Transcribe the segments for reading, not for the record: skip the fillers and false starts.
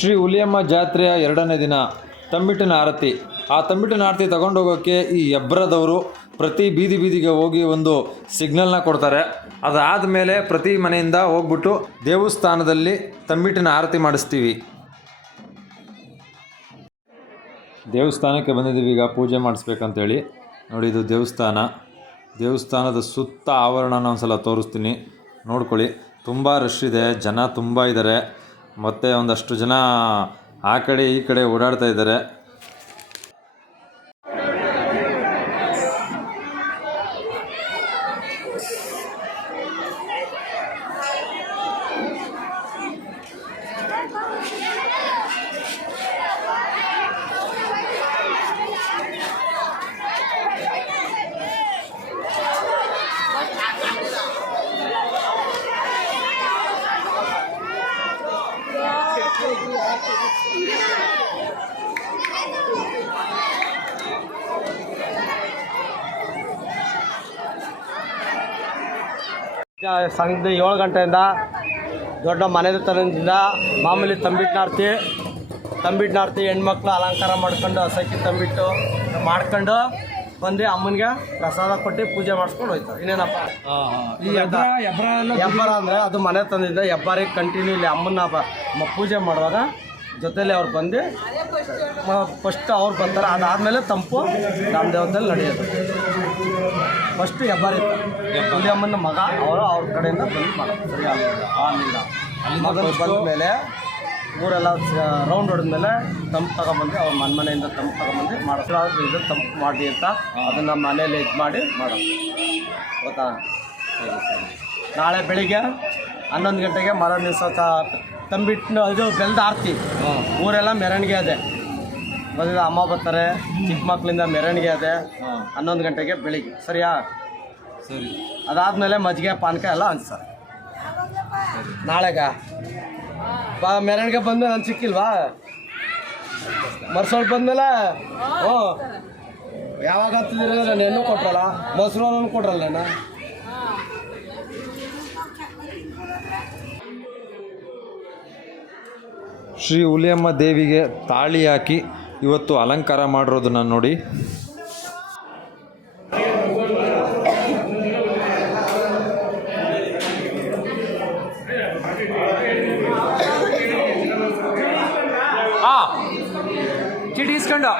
ಶ್ರೀ ಹುಲಿಯಮ್ಮ ಜಾತ್ರೆಯ 2ನೇ ದಿನ ತಂಬಿಟ್ಟಿನ ಆರತಿ. ಆ ತಂಬಿಟ್ಟಿನ ಆರತಿ ತಗೊಂಡೋಗೋಕ್ಕೆ ಈ ಹೆಬ್ರದವರು ಪ್ರತಿ ಬೀದಿ ಬೀದಿಗೆ ಹೋಗಿ ಒಂದು ಸಿಗ್ನಲ್ನ ಕೊಡ್ತಾರೆ. ಅದಾದ ಮೇಲೆ ಪ್ರತಿ ಮನೆಯಿಂದ ಹೋಗ್ಬಿಟ್ಟು ದೇವಸ್ಥಾನದಲ್ಲಿ ತಂಬಿಟ್ಟಿನ ಆರತಿ ಮಾಡಿಸ್ತೀವಿ. ದೇವಸ್ಥಾನಕ್ಕೆ ಬಂದಿದ್ದೀವಿ, ಈಗ ಪೂಜೆ ಮಾಡಿಸ್ಬೇಕಂತೇಳಿ. ನೋಡಿ, ಇದು ದೇವಸ್ಥಾನದ ಸುತ್ತ ಆವರಣನ ಒಂದು ಸಲ ತೋರಿಸ್ತೀನಿ, ನೋಡ್ಕೊಳ್ಳಿ. ತುಂಬ ರಶ್ ಇದೆ, ಜನ ತುಂಬ ಇದ್ದಾರೆ. ಮತ್ತು ಒಂದಷ್ಟು ಜನ ಆ ಕಡೆ ಈ ಕಡೆ ಓಡಾಡ್ತಾ ಇದ್ದಾರೆ. ಸಂಜೆ 7 ಗಂಟೆಯಿಂದ ದೊಡ್ಡ ಮನೆದ ತನದಿಂದ ಮಾಮೂಲಿ ತಂಬಿಟ್ಟಿನ ಆರತಿ ಹೆಣ್ಮಕ್ಳು ಅಲಂಕಾರ ಮಾಡ್ಕೊಂಡು ಹಸಕ್ಕಿ ತಂಬಿಟ್ಟು ಮಾಡ್ಕೊಂಡು ಬಂದು ಅಮ್ಮನಿಗೆ ಪ್ರಸಾದ ಕೊಟ್ಟು ಪೂಜೆ ಮಾಡಿಸ್ಕೊಂಡು ಹೋಯ್ತಾರೆ. ಇನ್ನೇನಪ್ಪ, ಈ ಹೆಬ್ಬಾರ ಅಂದರೆ ಅದು ಮನೆ ತಂದಿದ್ದ ಹೆಬ್ಬಾರಿಗೆ ಕಂಟಿನ್ಯೂ ಇಲ್ಲಿ ಅಮ್ಮನ ಪೂಜೆ ಮಾಡುವಾಗ ಜೊತೆಲಿ ಅವ್ರು ಬಂದು ಫಸ್ಟ್ ಅವ್ರು ಬರ್ತಾರೆ. ಅದಾದಮೇಲೆ ತಂಪು ನಮ್ಮ ದೇವತೆಯಲ್ಲಿ ನಡೆಯೋದು. ಫಸ್ಟು ಹೆಬ್ಬಾರಿ ಹುಲಿಯಮ್ಮನ ಮಗ ಅವ್ರ ಕಡೆಯಿಂದ ಬಂದು ಮಾಡೋದು. ಸರಿ, ಅಲ್ಲಿಂದ ಮೊದಲು ಬಂದ ಮೇಲೆ ಊರೆಲ್ಲ ರೌಂಡ್ ಹೊಡೆದ್ಮೇಲೆ ತಂಪು ತಗೊಂಬಂದು ಅವ್ರ ಮನೆಯಿಂದ ತಂಪು ತಗೊಂಬಂದು ಮಾಡಿಸೋದು. ಇದು ತಂಪು ಮಾಡಿ ಅಂತ ಅದನ್ನು ಮನೇಲಿ ಇದು ಮಾಡಿ ಮಾಡೋದು, ಗೊತ್ತಾ? ನಾಳೆ ಬೆಳಿಗ್ಗೆ 11 ಗಂಟೆಗೆ ಮರ ದಿವಸ ತಂಬಿಟ್ಟು ಇದು ಬೆಲ್ದ ಆರತಿ. ಊರೆಲ್ಲ ಮೆರವಣಿಗೆ ಇದೆ, ಮೊದಲು ಅಮ್ಮ ಬರ್ತಾರೆ, ಚಿಕ್ಕ ಮಕ್ಕಳಿಂದ ಮೆರವಣಿಗೆ ಇದೆ 11 ಗಂಟೆಗೆ ಬೆಳಿಗ್ಗೆ. ಸರಿಯಾ? ಸರಿ. ಅದಾದಮೇಲೆ ಮಜ್ಜಿಗೆ ಪಾನಕ ಎಲ್ಲ ಹಂಚ್ತಾರೆ. ನಾಳೆಗ ಮೆರವಣಿಗೆ ಬಂದು ನಾನು ಸಿಕ್ಕಿಲ್ವಾ? ಮರ್ಸೋಳು ಬಂದಮೇಲೆ ಯಾವಾಗ ಹತ್ತಿದ್ದೀರ? ನಾನು ಹೆಣ್ಣು ಕೊಟ್ರಲ್ಲ, ಮೊಸರು ಕೊಟ್ರಲ್ಲ ನಾನು. ಶ್ರೀ ಹುಲಿಯಮ್ಮ ದೇವಿಗೆ ತಾಳಿ ಹಾಕಿ ಇವತ್ತು ಅಲಂಕಾರ ಮಾಡಿರೋದನ್ನ ನೋಡಿ. ಚೀಟಿ ಇಸ್ಕೊಂಡು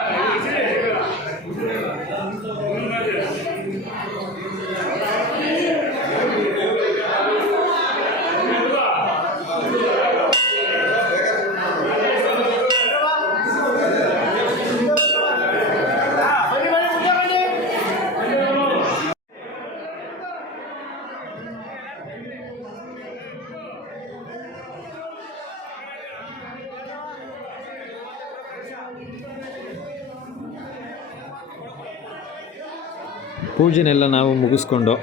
ಪೂಜೆನೆಲ್ಲ ನಾವು ಮುಗಿಸ್ಕೊಂಡು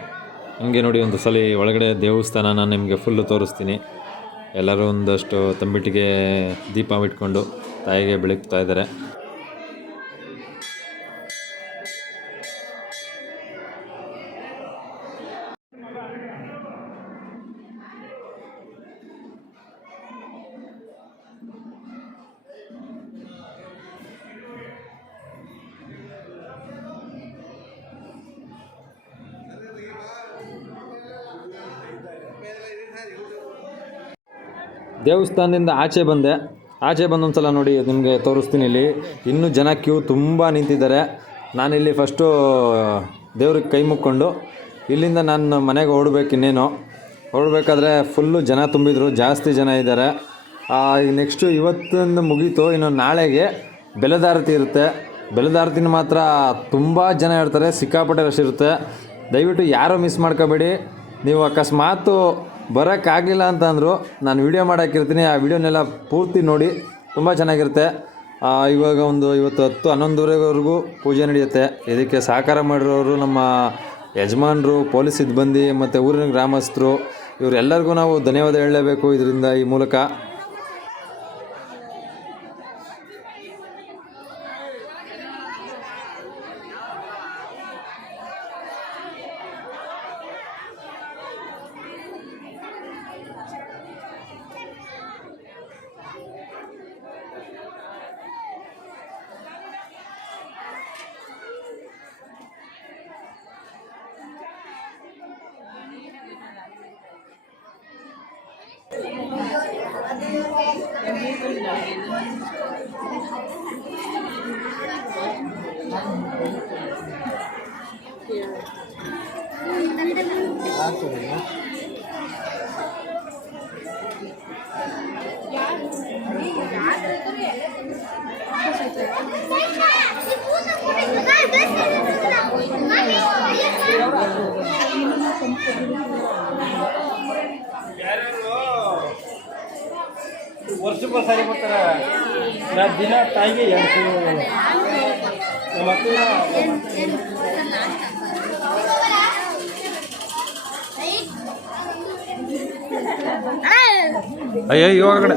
ಹಂಗೆ ನೋಡಿ ಒಂದು ಸಲ ಒಳಗಡೆ ದೇವಸ್ಥಾನ ನಾನು ನಿಮಗೆ ಫುಲ್ಲು ತೋರಿಸ್ತೀನಿ. ಎಲ್ಲರೂ ಒಂದಷ್ಟು ತಂಬಿಟ್ಟಿಗೆ ದೀಪ ಇಟ್ಕೊಂಡು ತಾಯಿಗೆ ಬೆಳಗ್ತಾ ಇದ್ದಾರೆ. ದೇವಸ್ಥಾನದಿಂದ ಆಚೆ ಬಂದು ಒಂದು ಸಲ ನೋಡಿ ನಿಮಗೆ ತೋರಿಸ್ತೀನಿ. ಇಲ್ಲಿ ಇನ್ನೂ ಜನ ಕ್ಯೂ ತುಂಬ ನಿಂತಿದ್ದಾರೆ. ನಾನಿಲ್ಲಿ ಫಸ್ಟು ದೇವ್ರಿಗೆ ಕೈ ಮುಕ್ಕೊಂಡು ಇಲ್ಲಿಂದ ನಾನು ಮನೆಗೆ ಹೊರಡಬೇಕಾದ್ರೆ ಫುಲ್ಲು ಜನ ತುಂಬಿದ್ರು, ಜಾಸ್ತಿ ಜನ ಇದ್ದಾರೆ. ಈಗ ನೆಕ್ಸ್ಟು ಇವತ್ತಿಂದ ಮುಗೀತು, ಇನ್ನು ನಾಳೆಗೆ ಬೆಲ್ಲದಾರತಿ ಇರುತ್ತೆ. ಬೆಲ್ಲದಾರತಿನ ಮಾತ್ರ ತುಂಬ ಜನ ಇರ್ತಾರೆ, ಸಿಕ್ಕಾಪಟ್ಟೆ ರಶ್ ಇರುತ್ತೆ. ದಯವಿಟ್ಟು ಯಾರೂ ಮಿಸ್ ಮಾಡ್ಕೋಬೇಡಿ. ನೀವು ಅಕಸ್ಮಾತು ಬರೋಕ್ಕಾಗಲಿಲ್ಲ ಅಂತಂದರು ನಾನು ವೀಡಿಯೋ ಮಾಡಾಕಿರ್ತೀನಿ, ಆ ವಿಡಿಯೋನೆಲ್ಲ ಪೂರ್ತಿ ನೋಡಿ, ತುಂಬ ಚೆನ್ನಾಗಿರುತ್ತೆ. ಇವಾಗ ಇವತ್ತು 10-11ವರೆವರೆಗೂ ಪೂಜೆ ನಡೆಯುತ್ತೆ. ಇದಕ್ಕೆ ಸಹಕಾರ ಮಾಡಿರೋರು ನಮ್ಮ ಯಜಮಾನರು, ಪೊಲೀಸ್ ಸಿಬ್ಬಂದಿ ಮತ್ತು ಊರಿನ ಗ್ರಾಮಸ್ಥರು, ಇವರೆಲ್ಲರಿಗೂ ನಾವು ಧನ್ಯವಾದ ಹೇಳಲೇಬೇಕು ಈ ಮೂಲಕ. ವರ್ಷಕ್ಕೊಂದ್ಸಾರಿ ಬರ್ತಾರೆ. ನಾ ದಿನ ತಾಯಿಗೆ 2 ನಮ್ಮ ಅಯ್ಯೋ ಇವಾಗ ಕಡೆ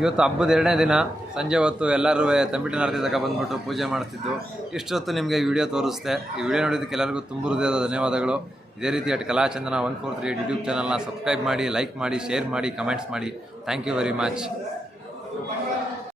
ಇವತ್ತು ಹಬ್ಬದ 2ನೇ ದಿನ ಸಂಜೆ ಹೊತ್ತು ಎಲ್ಲರೂ ತಂಬಿಟ್ಟಿನ ಆರತಿ ತಗ ಬಂದ್ಬಿಟ್ಟು ಪೂಜೆ ಮಾಡ್ತಿದ್ದು. ಇಷ್ಟೊತ್ತು ನಿಮಗೆ ಈ ವಿಡಿಯೋ ತೋರಿಸ್ದೆ. ಈ ವಿಡಿಯೋ ನೋಡಿದ್ದಕ್ಕೆ ಎಲ್ಲರಿಗೂ ತುಂಬ ಹೃದಯದ ಧನ್ಯವಾದಗಳು. ಇದೇ ರೀತಿ ಕಲಾಚಂದನ 143 ಯೂಟ್ಯೂಬ್ ಚಾನಲ್ನ ಸಬ್ಸ್ಕ್ರೈಬ್ ಮಾಡಿ, ಲೈಕ್ ಮಾಡಿ, ಶೇರ್ ಮಾಡಿ, ಕಮೆಂಟ್ಸ್ ಮಾಡಿ. Thank you very much.